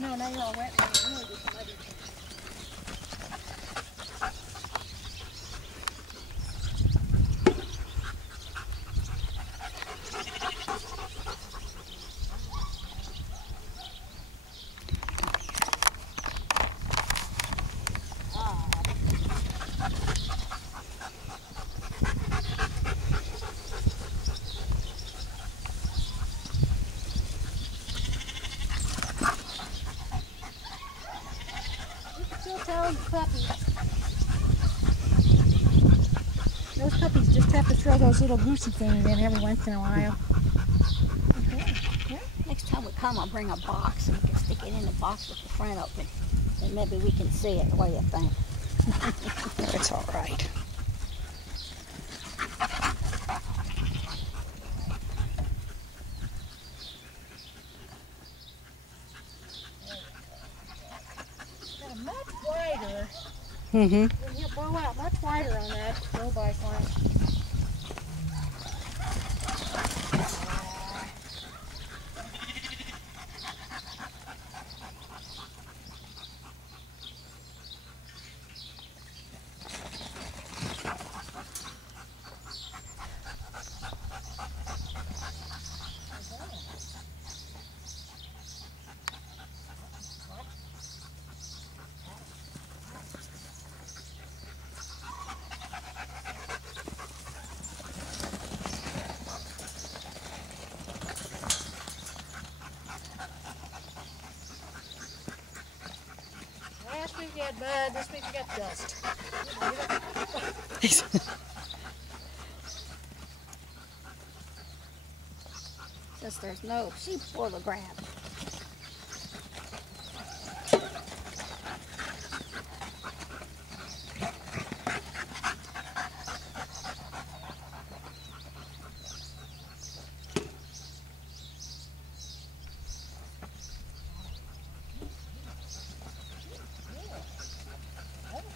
know, now you're all wet. Really just muddy. Puppies. Those puppies just have to throw those little goosey things in every once in a while. Okay. Yeah. Next time we come, I'll bring a box and we can stick it in the box with the front open. And maybe we can see it. What do you think? It's all right. Got a much wider. Mm-hmm. He'll blow out much wider on that row bike line. Last week we had mud, this week we got dust. Since there's no sheep for the grab.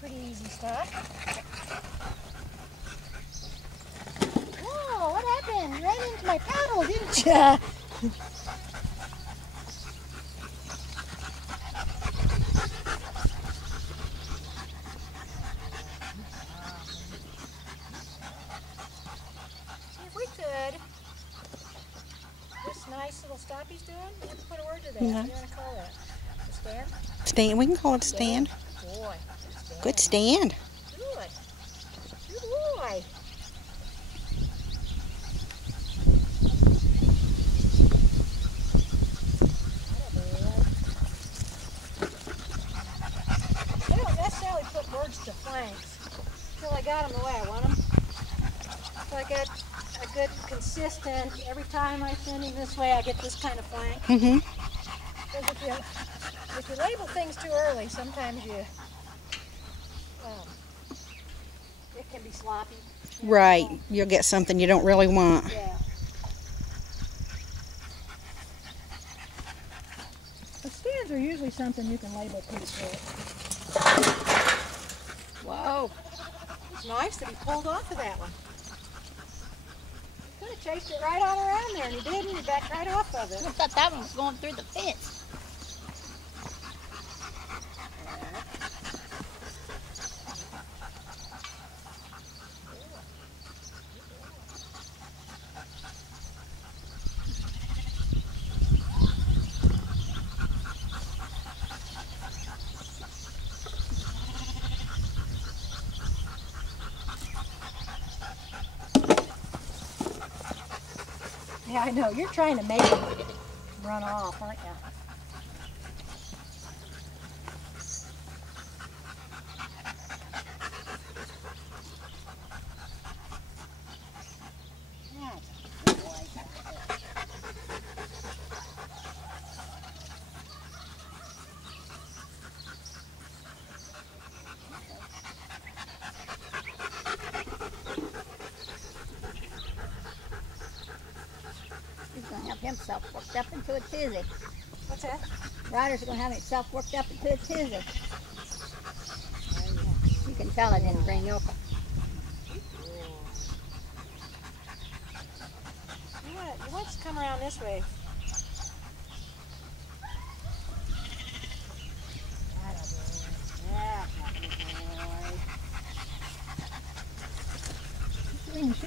Pretty easy stuff. Whoa, what happened? You ran into my paddle, didn't you? See if we could. This nice little stop he's doing, you have to put a word to that. Yeah. What do you want to call that? A stand? Stand. We can call it a stand. Boy. Good stand. Good. Good boy. I don't necessarily put birds to flanks until I got them the way I want them. So I get a good consistent, every time I send him this way I get this kind of flank. Mm-hmm. Because if you label things too early, sometimes it can be sloppy. Right. You'll get something you don't really want. Yeah. The stands are usually something you can label pretty quick. Whoa. It's nice that he pulled off of that one. He could have chased it right on around there, and he didn't. He backed right off of it. I thought that one was going through the fence. Yeah, I know. You're trying to make him run off, aren't you? He's going to have himself worked up into a tizzy. What's that? Ryder's going to have himself worked up into a tizzy. You can tell it in green yoke. You want to come around this way.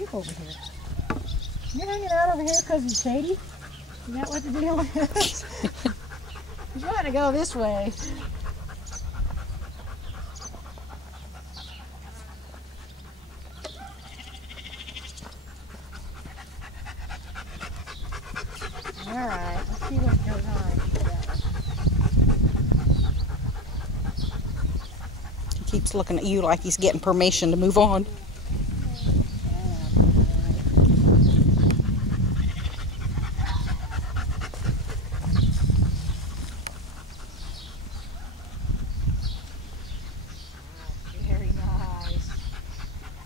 sheep over here. You're hanging out over here because it's shady? Is that what the deal is? He's wanting to go this way. All right, let's see what goes on. He keeps looking at you like he's getting permission to move on. Very nice.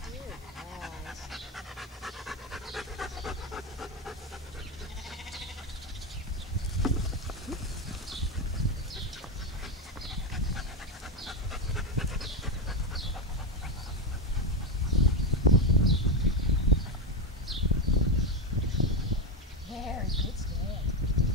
Very nice. Very good stand.